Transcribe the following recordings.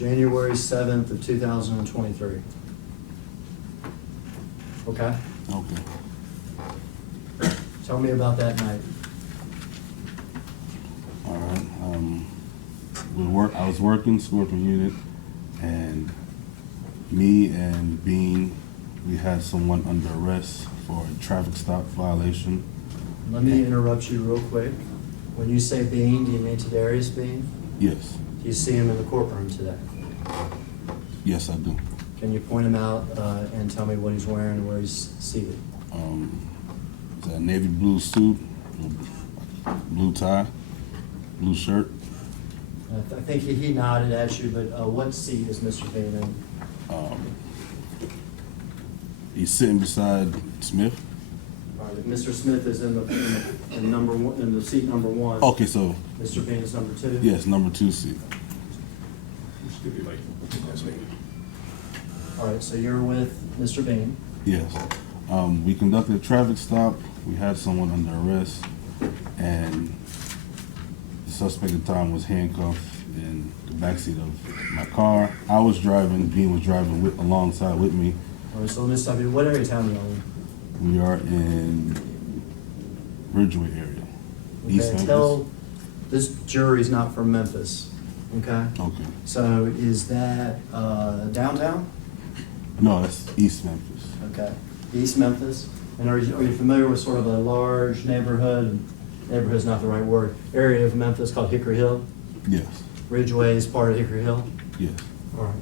January 7th of 2023. Okay? Okay. Tell me about that night. All right. I was working Scorpion unit, and me and Bean, we had someone under arrest for a traffic stop violation. Let me interrupt you real quick. When you say Bean, do you mean Tadarius Bean? Yes. Do you see him in the courtroom today? Yes, I do. Can you point him out and tell me what he's wearing and where he's seated? It's a navy blue suit, blue tie, blue shirt. I think he nodded at you, but what seat is Mr. Bean in? He's sitting beside Smith. All right, Mr. Smith is in number one, in the seat number 1. Okay, so Mr. Bean is number 2? yes, number 2 seat. All right, so you're with Mr. Bean. Yes. We conducted a traffic stop. We had someone under arrest, and the suspect at the time was handcuffed in the backseat of my car. I was driving. Bean was driving alongside with me. All right, so let me stop you. What area of town are you in? We are in Ridgeway area. East Okay, Memphis. this jury's not from Memphis, okay? Okay. So is that downtown? No, that's East Memphis. Okay, East Memphis. And are you familiar with sort of a large neighborhood? Neighborhood's not the right word. Area of Memphis called Hickory Hill? Yes. Ridgeway is part of Hickory Hill? Yes. All right.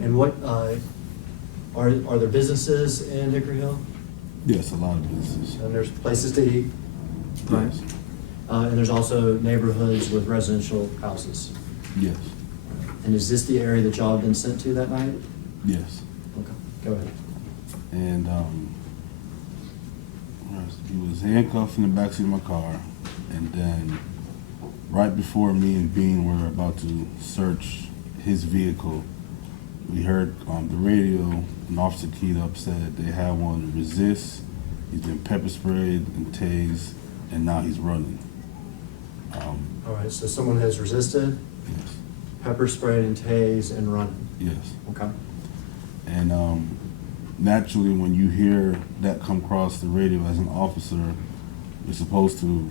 And what, are there businesses in Hickory Hill? Yes, a lot of businesses. And there's places to eat? Right. Yes. And there's also neighborhoods with residential houses. Yes. And is this the area that y'all have been sent to that night? Yes. Okay, go ahead. And he was handcuffed in the backseat of my car, and then right before me and Bean were about to search his vehicle, we heard on the radio an officer keyed up said they had one resist. He's been pepper sprayed and tased, and now he's running. All right, so someone has resisted, Yes. pepper sprayed and tased and running. Yes. Okay. And naturally, when you hear that come across the radio as an officer, you're supposed to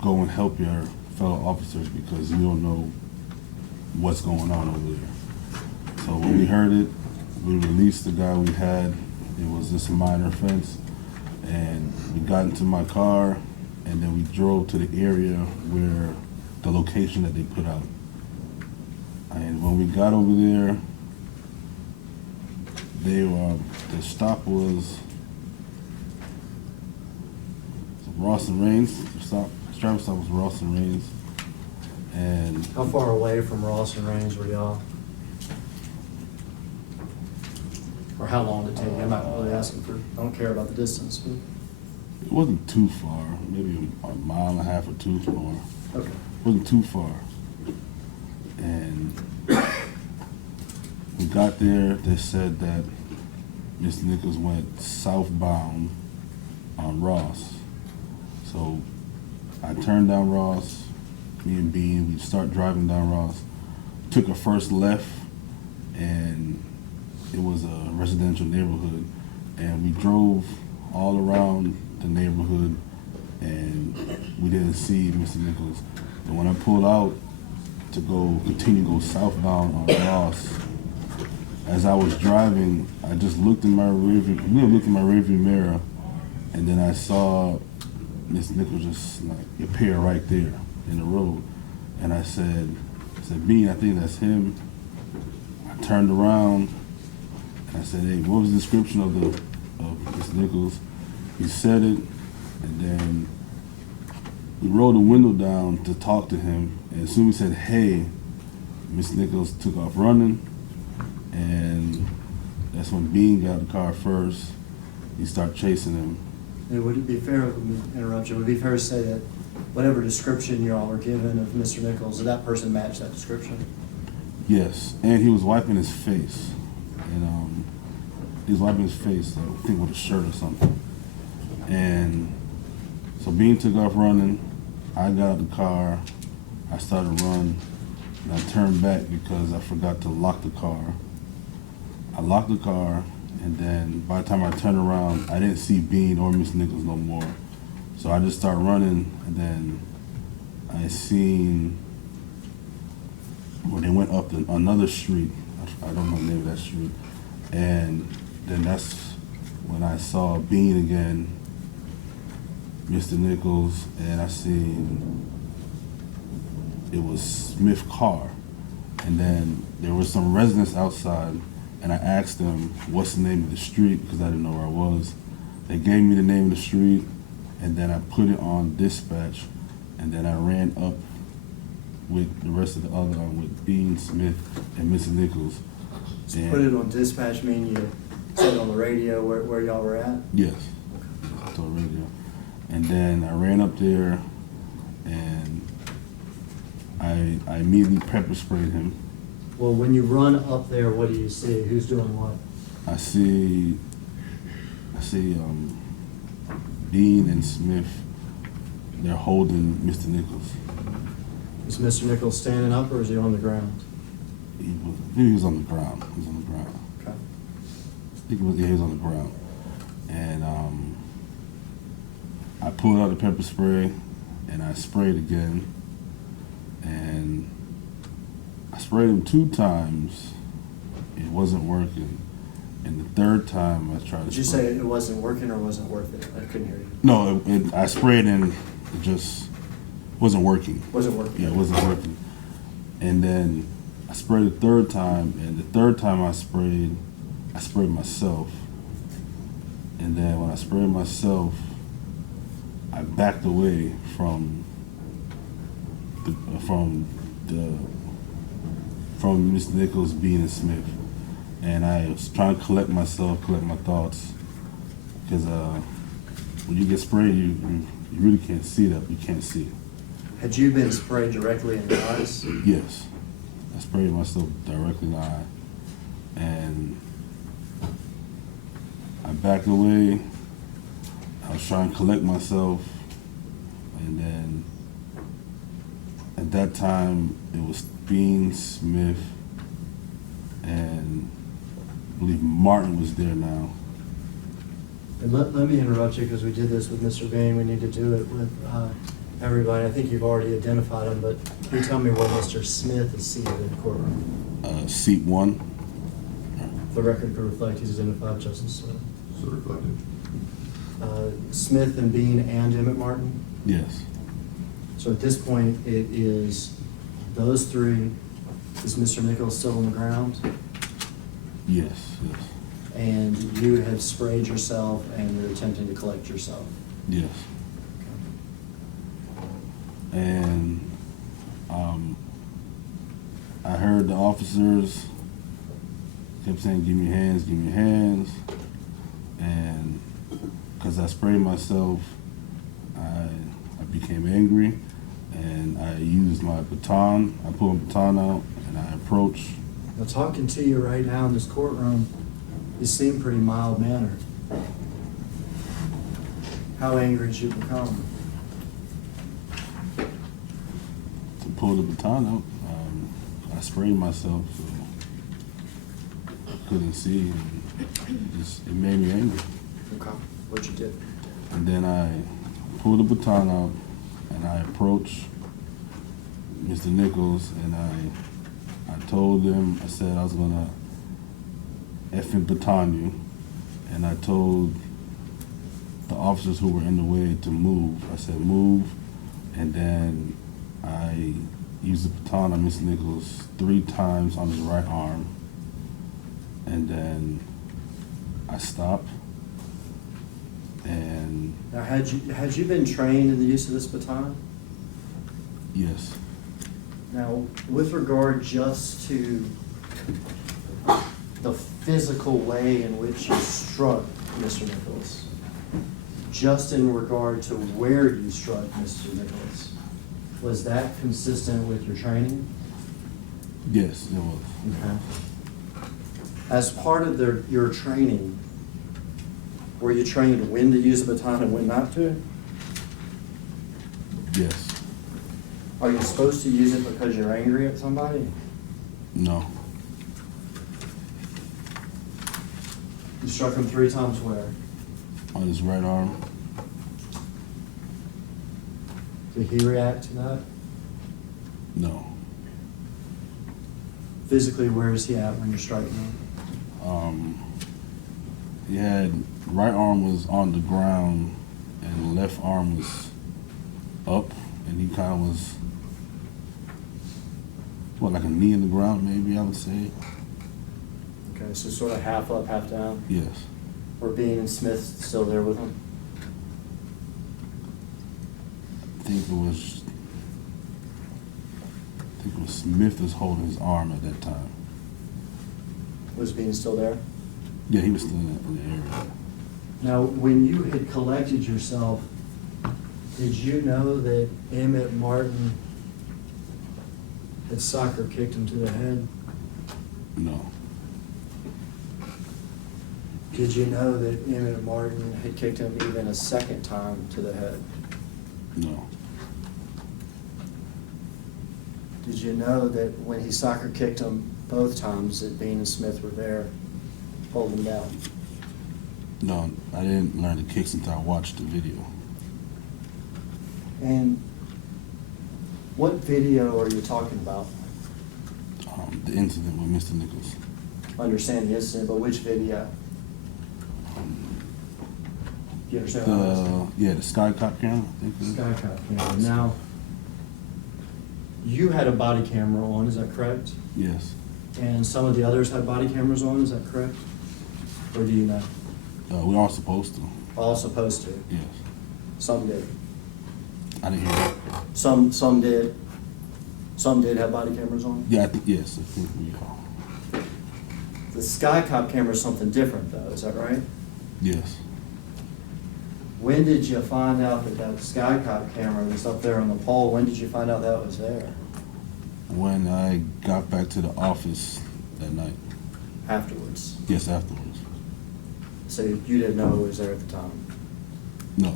go and help your fellow officers because you don't know what's going on over there. So when we heard it, we released the guy we had. It was just a minor offense. And we got into my car, and then we drove to the area where the location that they put out. And when we got over there, the stop was Ross and Rains. The traffic stop was Ross and Rains. And How far away from Ross and Rains were y'all? Or how long did it take you? I'm not really asking for, I don't care about the distance, but. it wasn't too far, maybe a mile and a half or 2 more. Okay. It wasn't too far. And we got there, they said that Miss Nichols went southbound on Ross. So I turned down Ross, me and Bean, we start driving down Ross, took a first left, and it was a residential neighborhood, and we drove all around the neighborhood, and we didn't see Mr. Nichols. And when I pulled out to continue to go southbound on Ross, as I was driving, I just looked in my rearview mirror, and then I saw Miss Nichols just like appear right there in the road, and I said, Bean, I think that's him. I turned around, and I said, hey, what was the description of Miss Nichols? He said it, and then we rolled the window down to talk to him, and as soon as we said, hey, Miss Nichols took off running, and that's when Bean got the car first. He started chasing him. And would it be fair, let me interrupt you, would it be fair to say that whatever description you all were given of Mr. Nichols, did that person match that description? Yes, and he was wiping his face, and he was wiping his face, I think with a shirt or something. And so Bean took off running. I got out of the car. I started running, and I turned back because I forgot to lock the car. I locked the car, and then by the time I turned around, I didn't see Bean or Miss Nichols no more. So I just started running, and then I seen when they went up another street. I don't know the name of that street. And then that's when I saw Bean again, Mr. Nichols, and I seen it was Smith's car. And then there was some residents outside, and I asked them what's the name of the street because I didn't know where I was. They gave me the name of the street, and then I put it on dispatch, and then I ran up with the rest of the other, with Bean, Smith, and Mr. Nichols. So put it on dispatch, mean you said it on the radio where y'all were at? Yes, it's on radio. And then I ran up there, and I immediately pepper sprayed him. Well, when you run up there, what do you see? Who's doing what? I see Dean and Smith. They're holding Mr. Nichols. Is Mr. Nichols standing up or is he on the ground? He was on the ground. He was on the ground. Okay. I think he was on the ground. And I pulled out the pepper spray, and I sprayed again. And I sprayed him 2 times. It wasn't working. And the third time I tried to Did you spray. say it wasn't working or wasn't worth it? I couldn't hear you. No, I sprayed and it just wasn't working. Wasn't working? Yeah, it wasn't working. And then I sprayed the third time, and the third time I sprayed myself. And then when I sprayed myself, I backed away from Mr. Nichols, Bean, and Smith. And I was trying to collect my thoughts, because when you get sprayed, you really can't see that. You can't see it. Had you been sprayed directly in the eyes? Yes, I sprayed myself directly in the eye, and I backed away. I was trying to collect myself, and then at that time it was Bean, Smith, and I believe Martin was there now. And let me interrupt you because we did this with Mr. Bain. We need to do it with everybody. I think you've already identified him, but can you tell me where Mr. Smith is seated in the courtroom? Seat 1. The record could reflect he's identified, Justice Smith. So reflected. Smith and Bean and Emmett Martin? Yes. So at this point, it is those 3. Is Mr. Nichols still on the ground? Yes. And you have sprayed yourself and you're attempting to collect yourself? Yes. And I heard the officers kept saying, give me your hands, give me your hands. And because I sprayed myself, I became angry, and I used my baton. I pulled my baton out, and I approached. Now, talking to you right now in this courtroom, you seem pretty mild-mannered. How angry did you become? To pull the baton out, I sprayed myself, so I couldn't see, and it made me angry. Okay, what you did? And then I pulled the baton out, and I approached Mr. Nichols, and I told him, I said I was gonna effing baton you, and I told the officers who were in the way to move. I said move, and then I used the baton on Mr. Nichols 3 times on his right arm, and then I stopped. And Now, had you been trained in the use of this baton? yes, Now, with regard just to the physical way in which you struck Mr. Nichols, just in regard to where you struck Mr. Nichols, was that consistent with your training? yes, it was. Okay. As part of your training, were you trained when to use a baton and when not to? Yes. Are you supposed to use it because you're angry at somebody? No. You struck him 3 times where? On his right arm. Did he react to that? No. Physically, where is he at when you're striking him? He had right arm was on the ground and left arm was up, and he kind of was like a knee in the ground, maybe I would say. Okay, so sort of half up, half down. Yes. Were Bean and Smith still there with him? I think it was Smith was holding his arm at that time. Was Bean still there? Yeah, he was still in the area. Now, when you had collected yourself, did you know that Emmett Martin had soccer kicked him to the head? No. Did you know that Emmett Martin had kicked him even a second time to the head? No. Did you know that when he soccer kicked him both times that Bean and Smith were there holding him down? No, I didn't learn the kicks until I watched the video. And what video are you talking about? The incident with Mr. Nichols. I understand the incident, but which video? Do you understand what I'm asking? Yeah, the Sky Cop camera, I think it is. Skycop camera. Now, you had a body camera on, is that correct? Yes. And some of the others had body cameras on, is that correct? Or do you know? We are supposed to. All supposed to. Yes. Some did. I didn't hear it. Some did. Some did have body cameras on. Yeah, I think, yes. I think we are. The Skycop camera is something different, though. Is that right? Yes. When did you find out that that Skycop camera was up there on the pole? When did you find out that was there? When I got back to the office that night. Afterwards. Yes, afterwards. So you didn't know it was there at the time? No.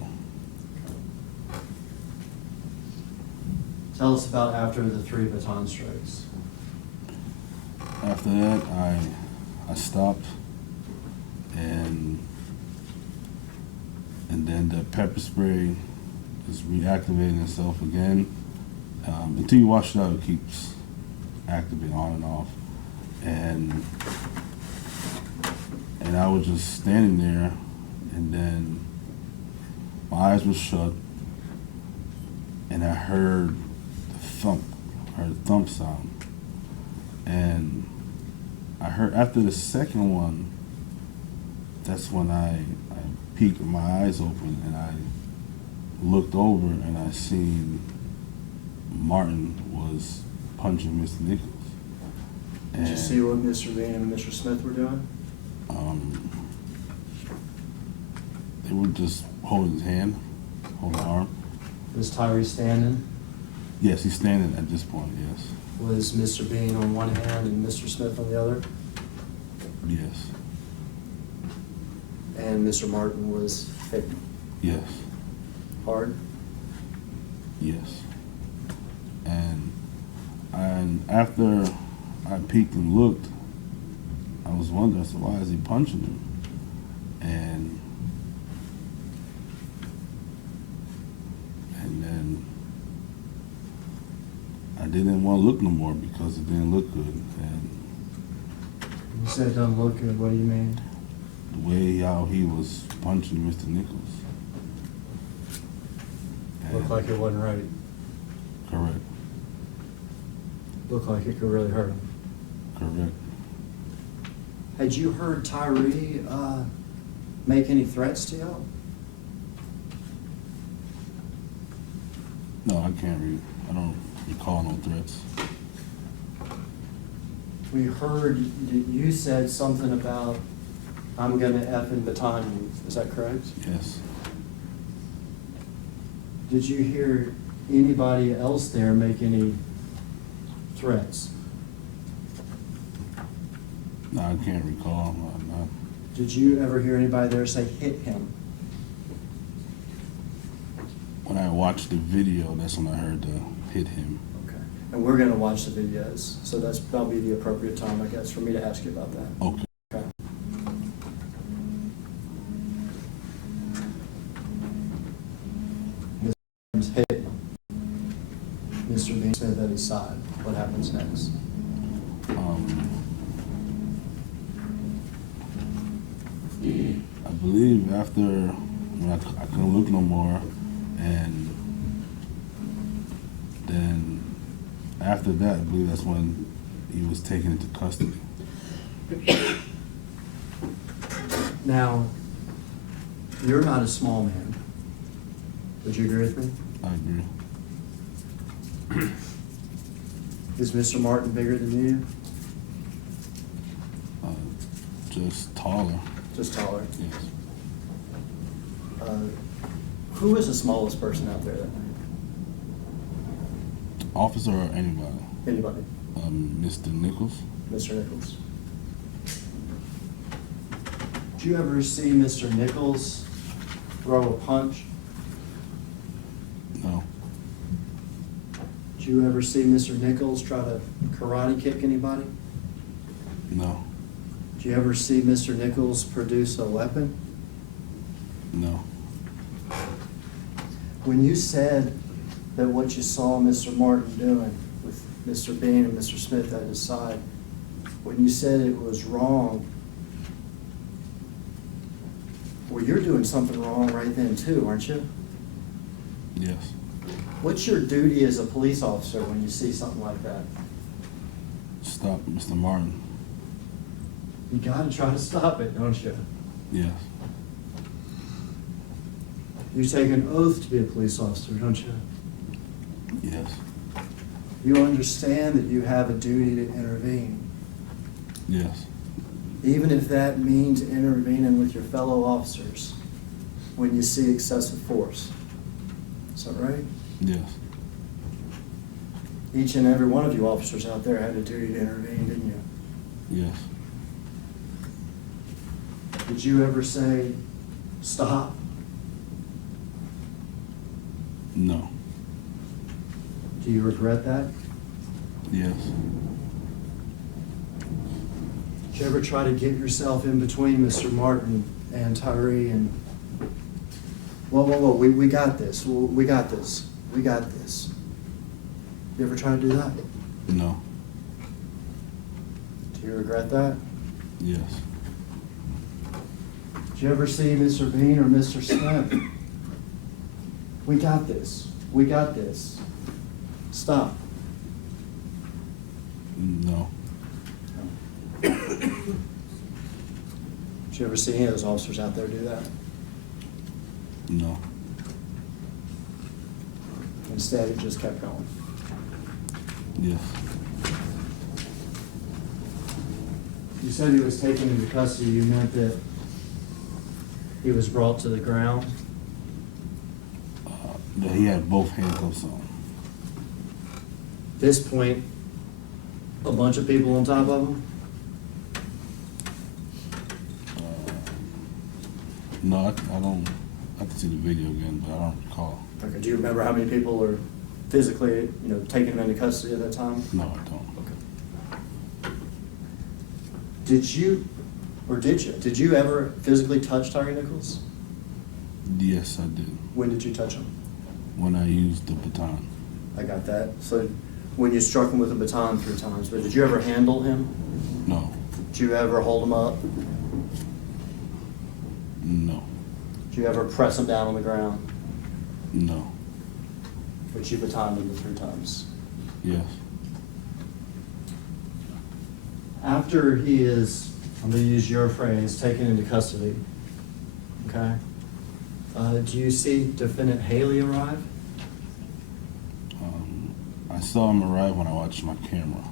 Tell us about after the 3 baton strikes. After that, I stopped, and then the pepper spray is reactivating itself again. Until you wash it out, it keeps activating on and off. And I was just standing there, and then my eyes were shut, and I heard the thump sound. And I heard after the second one, that's when I peeked my eyes open and I looked over and I seen Martin was punching Mr. Nichols. Did you see what Mr. Bean and Mr. Smith were doing? They were just holding his hand, holding his arm. Was Tyre standing? Yes, he's standing at this point, yes. Was Mr. Bean on one hand and Mr. Smith on the other? Yes. And Mr. Martin was hit Yes. hard? Yes. And after I peeked and looked, I was wondering, so why is he punching him? And then I didn't want to look no more because it didn't look good. And You said it doesn't look good. What do you mean? the way how he was punching Mr. Nichols. Looked like it wasn't right. Correct. Looked like it could really hurt him. Correct. Had you heard Tyre make any threats to you? No, I can't read. I don't recall no threats. We heard that you said something about, I'm gonna effing baton you. Is that correct? Yes. Did you hear anybody else there make any threats? No, I can't recall. I'm not. Did you ever hear anybody there say, hit him? When I watched the video, that's when I heard the hit him. Okay. And we're gonna watch the videos, so that'll be the appropriate time, I guess, for me to ask you about that. Okay. Okay. Mr. Martin's hit Mr. Bean Smith at his side. What happens next? I believe after when I couldn't look no more, and then after that, I believe that's when he was taken into custody. Now, you're not a small man. Would you agree with me? I agree. Is Mr. Martin bigger than you? Just taller. Just taller? Yes. Who was the smallest person out there that night? Officer or anybody? Anybody? Mr. Nichols? Mr. Nichols. Did you ever see Mr. Nichols throw a punch? No. Did you ever see Mr. Nichols try to karate kick anybody? No. Did you ever see Mr. Nichols produce a weapon? No. When you said that what you saw Mr. Martin doing with Mr. Bean and Mr. Smith at his side, when you said it was wrong, well, you're doing something wrong right then too, aren't you? Yes. What's your duty as a police officer when you see something like that? Stop Mr. Martin. You gotta try to stop it, don't you? Yes. You take an oath to be a police officer, don't you? Yes. You understand that you have a duty to intervene, Yes. even if that means intervening with your fellow officers when you see excessive force. Is that right? Yes. Each and every one of you officers out there had a duty to intervene, didn't you? Yes. Did you ever say, stop? No. Do you regret that? Yes. Did you ever try to get yourself in between Mr. Martin and Tyre and, whoa, we got this, we got this, we got this. You ever try to do that? No. Do you regret that? Yes. Did you ever see Mr. Bean or Mr. Smith? We got this, we got this. Stop. No. Did you ever see any of those officers out there do that? No. Instead, it just kept going. Yes. You said he was taken into custody. You meant that he was brought to the ground? That he had both handcuffs on. This point, a bunch of people on top of him? No, I don't. I have to see the video again, but I don't recall. Okay, do you remember how many people were physically, taking him into custody at that time? No, I don't. Okay. Did you ever physically touch Tyre Nichols? Yes, I did. When did you touch him? When I used the baton. I got that. So when you struck him with a baton 3 times, but did you ever handle him? No. Did you ever hold him up? No. Did you ever press him down on the ground? No. But you batoned him the 3 times. Yes. After he is, I'm going to use your phrase, taken into custody, okay? Do you see Defendant Haley arrive? I saw him arrive when I watched my camera.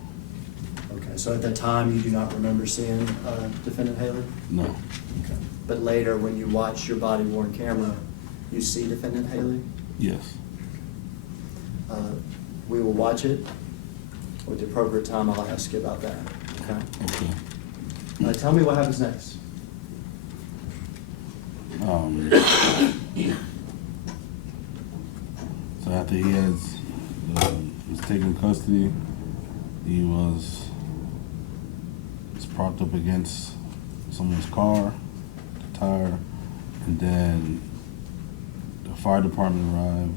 Okay, so at that time, you do not remember seeing Defendant Haley? No. Okay. But later, when you watch your body-worn camera, you see Defendant Haley? Yes. We will watch it. With the appropriate time, I'll ask you about that, okay? Okay. Tell me what happens next. So after he has the was taken custody. He was propped up against someone's car, the tire, and then the fire department arrived.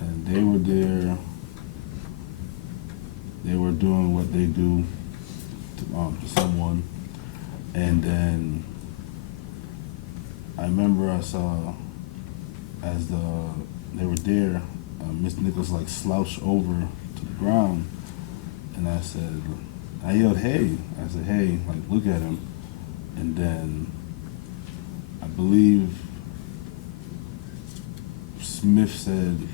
And they were there. They were doing what they do to someone, and then I remember I saw as they were there, Miss Nichols like slouched over to the ground, and I yelled, "Hey!" I said, "Hey!" Like, look at him, and then I believe Smith said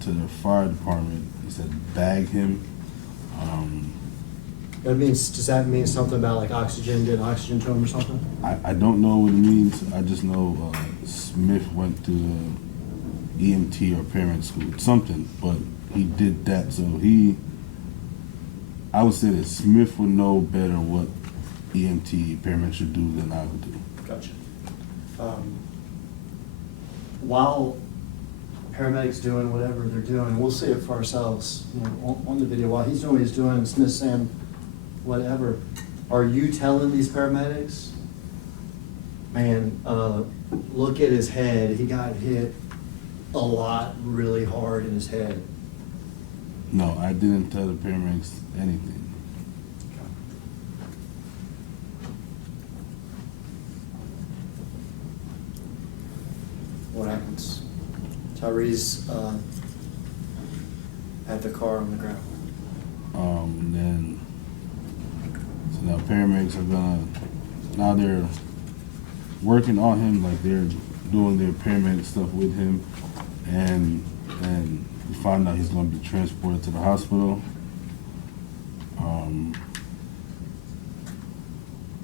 to the fire department, he said, "Bag him." Does that mean something about like oxygen, getting oxygen to him or something? I don't know what it means. I just know Smith went to the EMT or paramedic school, something, but he did that. So I would say that Smith would know better what EMT paramedic should do than I would do. Gotcha. While paramedics doing whatever they're doing, we'll see it for ourselves, on the video. While he's doing what he's doing, Smith's saying whatever, are you telling these paramedics, man, look at his head, he got hit a lot really hard in his head? No, I didn't tell the paramedics anything. What happens? Tyree's at the car on the ground. Then, so now paramedics are now they're working on him, like they're doing their paramedic stuff with him, and we find out he's going to be transported to the hospital.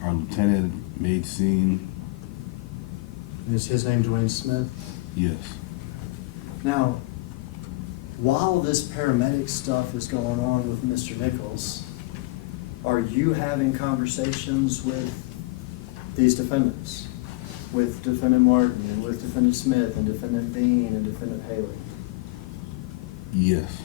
Our lieutenant made scene. Is his name Dwayne Smith? Yes. Now, while this paramedic stuff is going on with Mr. Nichols, are you having conversations with these defendants? With Defendant Martin and with Defendant Smith and Defendant Bean and Defendant Haley? Yes.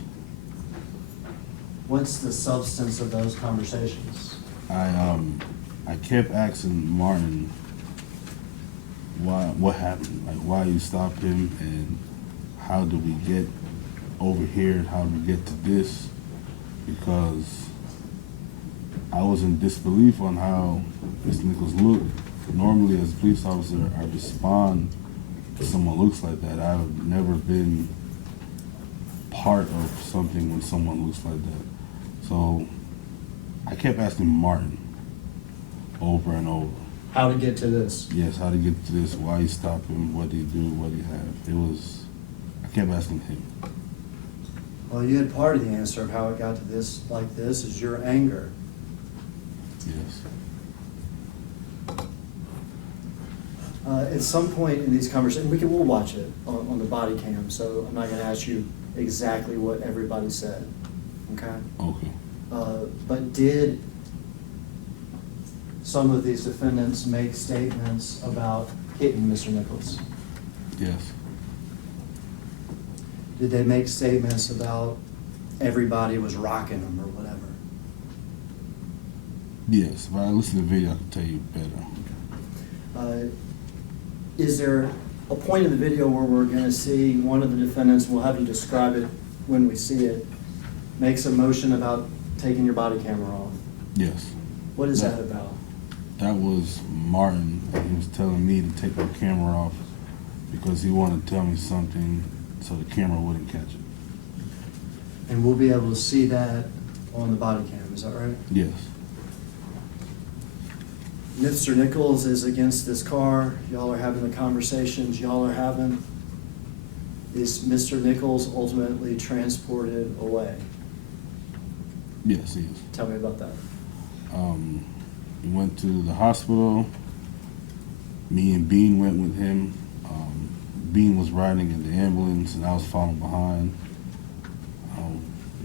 What's the substance of those conversations? I kept asking Martin what happened, like why you stopped him, and how did we get over here, how did we get to this, because I was in disbelief on how Mr. Nichols looked. Normally as a police officer, I respond if someone looks like that. I've never been part of something when someone looks like that. So I kept asking Martin over and over. How to get to this? Yes, how to get to this, why he stopped him, what did he do, what did he have. I kept asking him. Well, you had part of the answer of how it got to this, like this, is your anger. Yes. At some point in these conversations, we'll watch it on the body cam, so I'm not gonna ask you exactly what everybody said, okay? Okay. But did some of these defendants make statements about hitting Mr. Nichols? Yes. Did they make statements about everybody was rocking them or whatever? Yes. If I listen to the video, I can tell you better. Is there a point in the video where we're gonna see one of the defendants, we'll have you describe it when we see it, makes a motion about taking your body camera off? Yes. What is that about? That was Martin. He was telling me to take my camera off because he wanted to tell me something so the camera wouldn't catch it. And we'll be able to see that on the body cam, is that right? Yes. Mr. Nichols is against this car. Y'all are having the conversations y'all are having. Is Mr. Nichols ultimately transported away? Yes, he is. Tell me about that. He went to the hospital. Me and Bean went with him. Bean was riding in the ambulance and I was following behind.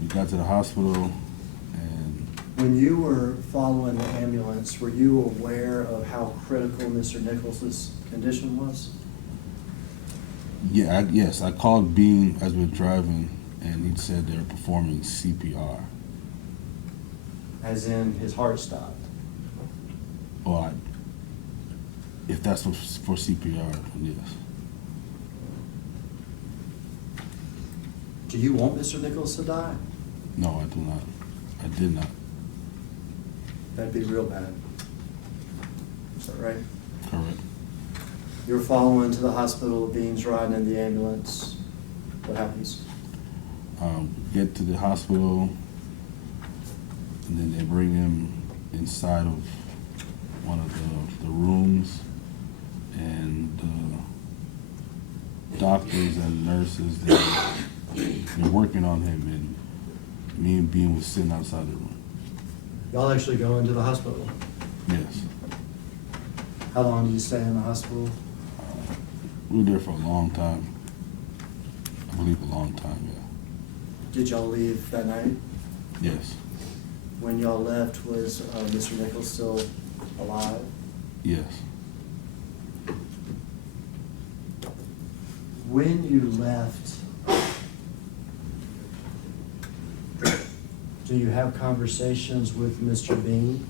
We got to the hospital, and When you were following the ambulance, were you aware of how critical Mr. Nichols' condition was? yes, I called Bean as we were driving, and he said they were performing CPR. As in his heart stopped? Or if that's for CPR, yes. Do you want Mr. Nichols to die? No, I do not. I did not. That'd be real bad. Is that right? Correct. You're following to the hospital, Bean's riding in the ambulance. What happens? Get to the hospital, and then they bring him inside of one of the rooms, and the doctors and nurses, they're working on him, and me and Bean was sitting outside the room. Y'all actually go into the hospital? Yes. How long did you stay in the hospital? We were there for a long time. I believe a long time, yeah. Did y'all leave that night? Yes. When y'all left, was Mr. Nichols still alive? Yes. When you left, do you have conversations with Mr. Bean?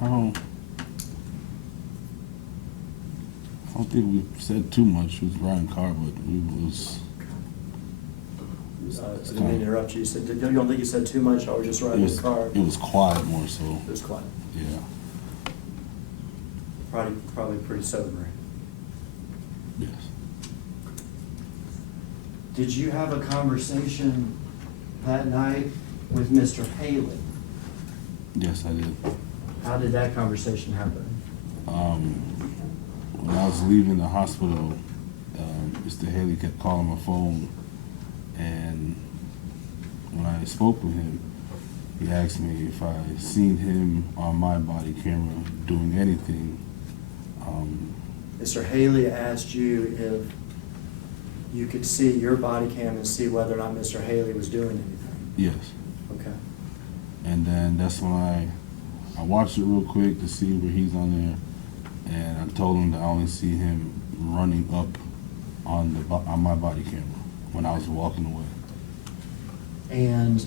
I don't think we said too much. We was riding car, but we was. I didn't mean to interrupt you. You said, you don't think you said too much, or just riding the car? It was quiet more so. It was quiet. Yeah. Probably pretty sobering. Yes. Did you have a conversation that night with Mr. Haley? Yes, I did. How did that conversation happen? When I was leaving the hospital, Mr. Haley kept calling my phone, and when I spoke with him, he asked me if I seen him on my body camera doing anything. Mr. Haley asked you if you could see your body cam and see whether or not Mr. Haley was doing anything. Yes. Okay. And then that's when I watched it real quick to see where he's on there, and I told him that I only see him running up on my body camera when I was walking away. And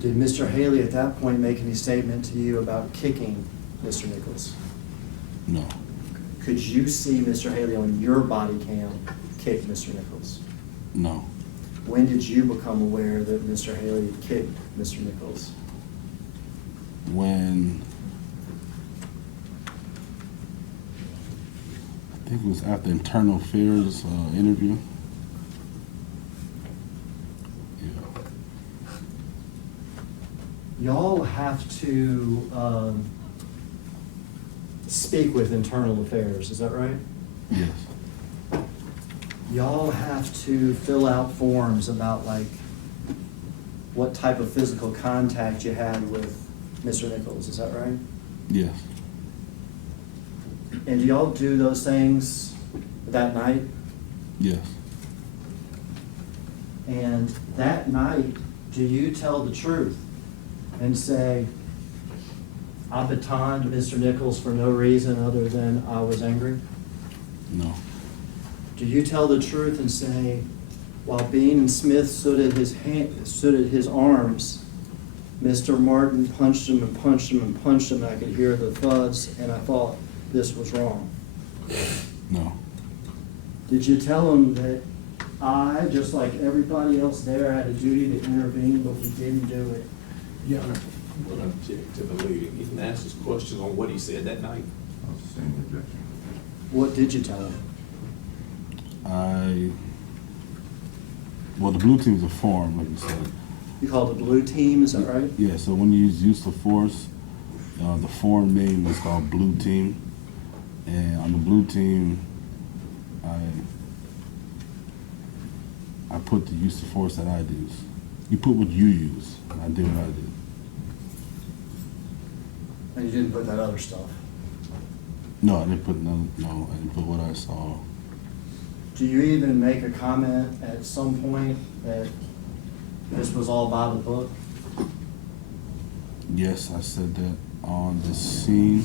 did Mr. Haley at that point make any statement to you about kicking Mr. Nichols? No. Could you see Mr. Haley on your body cam kick Mr. Nichols? No. When did you become aware that Mr. Haley kicked Mr. Nichols? When I think it was after internal affairs interview. Yeah. Y'all have to speak with internal affairs, is that right? Yes. Y'all have to fill out forms about like what type of physical contact you had with Mr. Nichols, is that right? Yes. And do y'all do those things that night? Yes. And that night, do you tell the truth and say, I batoned Mr. Nichols for no reason other than I was angry? No. Do you tell the truth and say, while Bean and Smith stood at his arms, Mr. Martin punched him and punched him and punched him, and I could hear the thuds, and I thought this was wrong? No. Did you tell him that I, just like everybody else there, had a duty to intervene, but we didn't do it? Yeah, I would object to the lady. He can ask his questions on what he said that night. I'll sustain the objection. What did you tell him? Well, the blue team's a form, like you said. You called it Blue Team, is that right? Yeah, so when you use of force, the form name is called Blue Team. And on the Blue Team, I put the use of force that I use. You put what you use, and I did what I did. And you didn't put that other stuff? No, I didn't put I didn't put what I saw. Do you even make a comment at some point that this was all by the book? Yes, I said that on the scene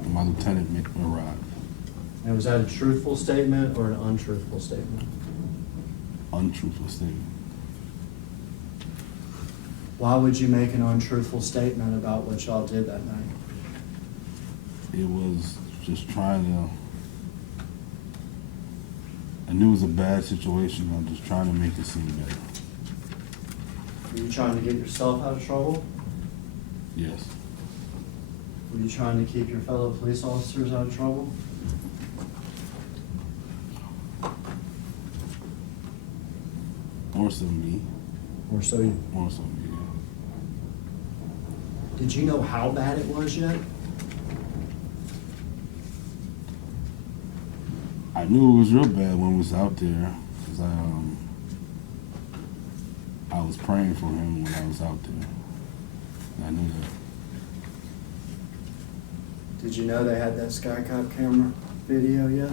when my lieutenant arrived. And was that a truthful statement or an untruthful statement? Untruthful statement. Why would you make an untruthful statement about what y'all did that night? It was just trying to. I knew it was a bad situation. I'm just trying to make it seem better. Were you trying to get yourself out of trouble? Yes. Were you trying to keep your fellow police officers out of trouble? More so me. Or so you? More so me. Yeah. Did you know how bad it was yet? I knew it was real bad when we was out there, cause I was praying for him when I was out there. And I knew that. Did you know they had that Skycop camera video yet?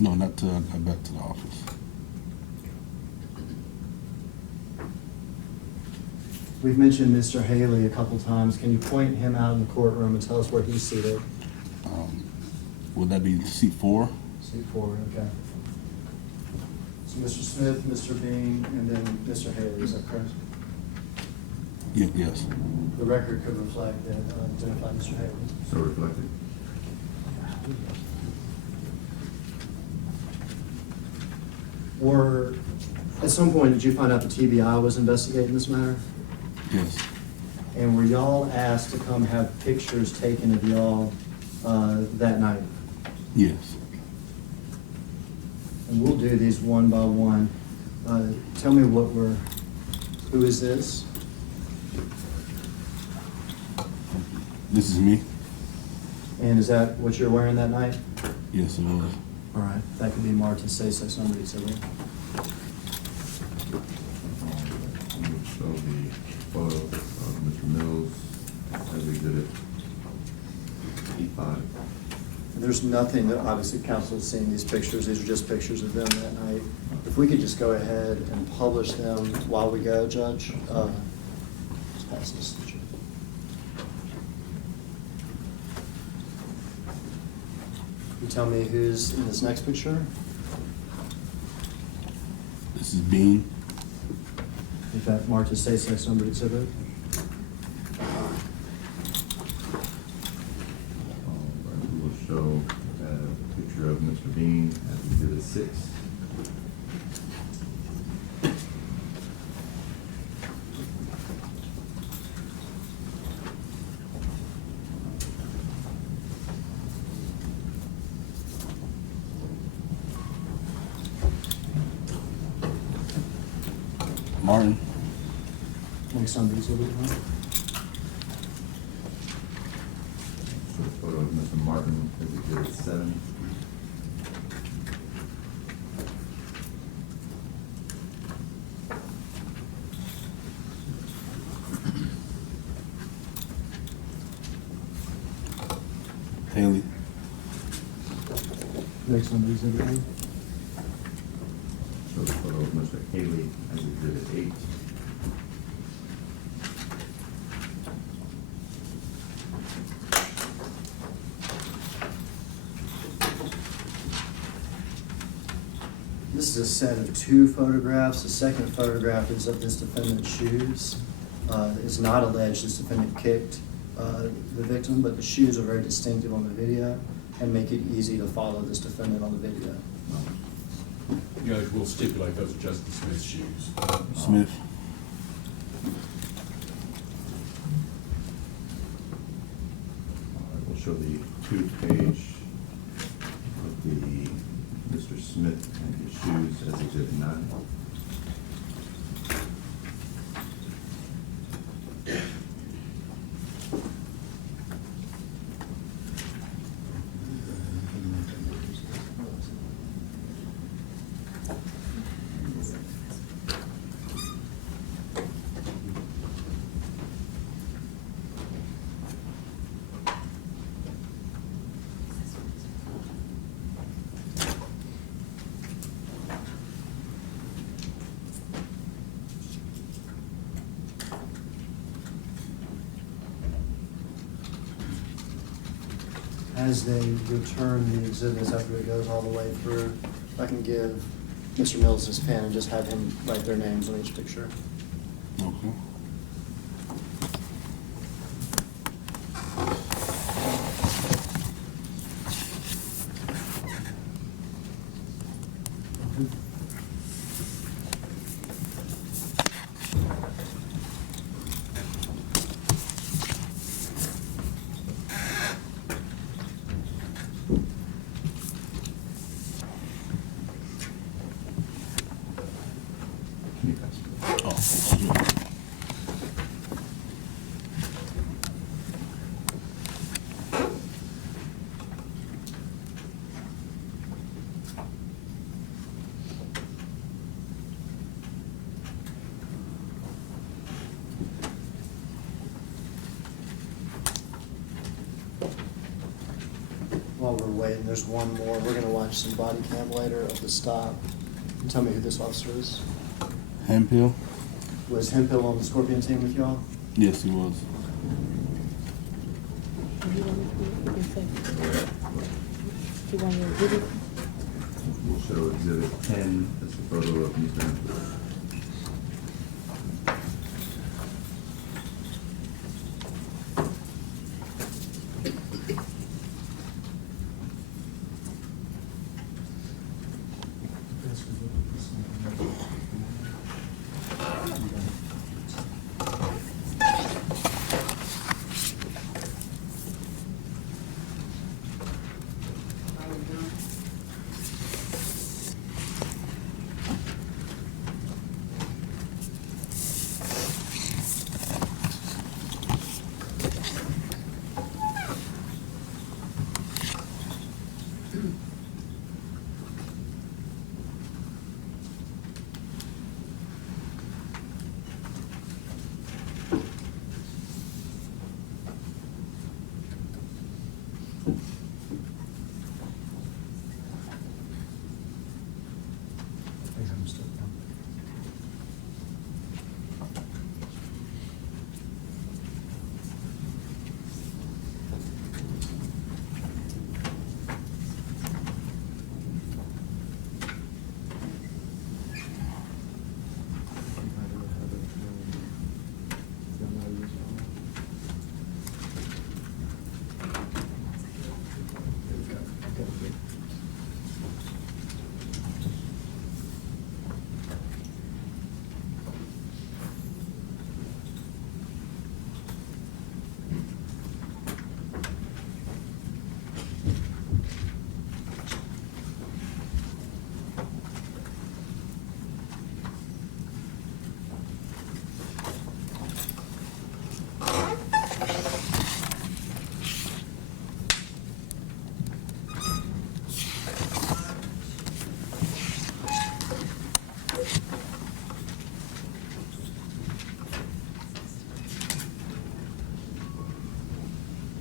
No, not till I got back to the office. We've mentioned Mr. Haley a couple times. Can you point him out in the courtroom and tell us where he's seated? Would that be seat 4? Seat 4, okay. So Mr. Smith, Mr. Bean, and then Mr. Haley, is that correct? Yes. The record could reflect that, identify Mr. Haley. So reflected. Or, at some point, did you find out the TBI was investigating this matter? Yes. And were y'all asked to come have pictures taken of y'all that night? Yes. And we'll do these one by one. Tell me who is this? This is me? And is that what you're wearing that night? Yes, it was. All right, that could be Marta say so somebody said it. We'll show the photo of Mr. Mills as exhibit E5. There's nothing that, obviously, council is seeing these pictures. These are just pictures of them that night. If we could just go ahead and publish them while we go, Judge. Just pass this. You tell me who's in this next picture? This is Bean. In fact, Marta say sex number exhibit. We will show a picture of Mr. Bean as exhibit 6. Martin. Next number exhibit, huh? So a photo of Mr. Martin as exhibit 7. Haley. Next number exhibit, huh? So a photo of Mr. Haley as exhibit 8. This is a set of 2 photographs. The second photograph is of this defendant's shoes. It's not alleged this defendant kicked the victim, but the shoes are very distinctive on the video and make it easy to follow this defendant on the video. Judge, we'll stipulate those are Justin Smith's shoes. Smith. We'll show the 2-page of the Mr. Smith and his shoes as exhibit 9. as they return the exhibits after it goes all the way through, if I can give Mr. Mills his pen and just have him write their names on each picture. Okay. Can you pass it? Oh, sure. While we're waiting, there's one more. We're gonna watch some body cam later of the stop. Tell me who this officer is. Hempill? Was Hempill on the Scorpion team with y'all? Yes, he was. You want me to say? You want me to read it? We'll show exhibit 10, that's the photo of Mr. Nichols.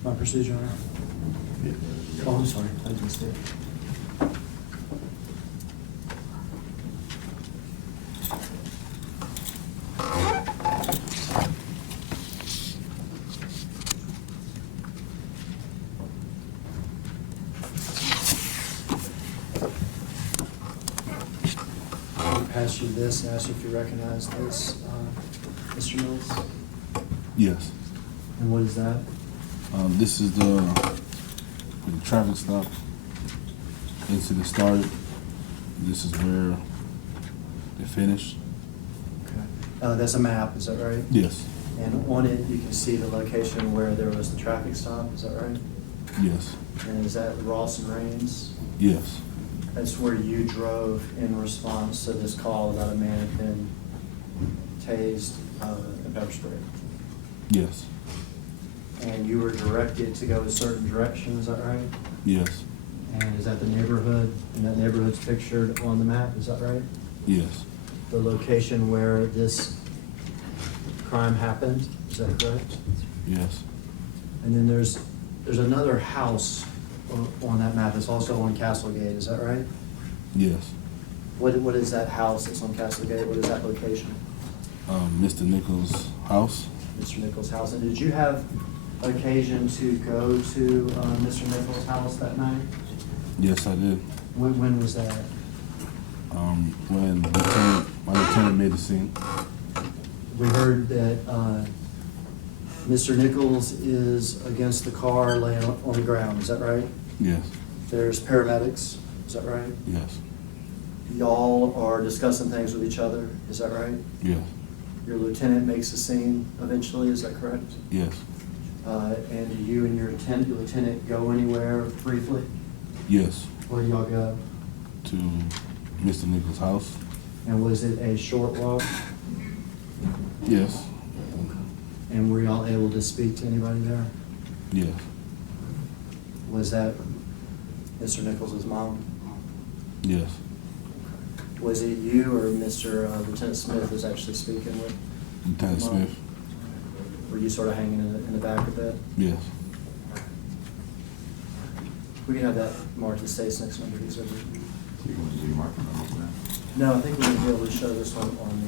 My procedure, Your Honor. Oh, I'm sorry, I didn't see it. I'll pass you this and ask you if you recognize this, Mr. Mills. Yes. And what is that? This is the traffic stop. Incident started. This is where they finished. Okay. That's a map, is that right? Yes. And on it, you can see the location where there was the traffic stop, is that right? Yes. And is that Ross and Rains? Yes. That's where you drove in response to this call about a man had been tased and pepper sprayed. Yes. And you were directed to go a certain direction, is that right? Yes. And is that the neighborhood, and that neighborhood's pictured on the map, is that right? Yes. The location where this crime happened, is that correct? Yes. And then there's another house on that map that's also on Castlegate, is that right? Yes. What is that house that's on Castlegate? What is that location? Mr. Nichols' house. Mr. Nichols' house. And did you have occasion to go to Mr. Nichols' house that night? Yes, I did. When was that? When my lieutenant made the scene. We heard that Mr. Nichols is against the car laying on the ground, is that right? Yes, There's paramedics, is that right? yes, Y'all are discussing things with each other, is that right? yes, Your lieutenant makes the scene eventually, is that correct? yes, And do you and your lieutenant go anywhere briefly? yes. Where do y'all go? To Mr. Nichols' house. And was it a short walk? Yes, And were y'all able to speak to anybody there? yes, Was that Mr. Nichols' mom? yes. Was it you or Mr. Lieutenant Smith was actually speaking with? Lieutenant Mom? Smith. Were you sort of hanging in the back of that? Yes. We can have that marked as states next under these over. You want to do mark them on that? No, I think we would be able to show this one on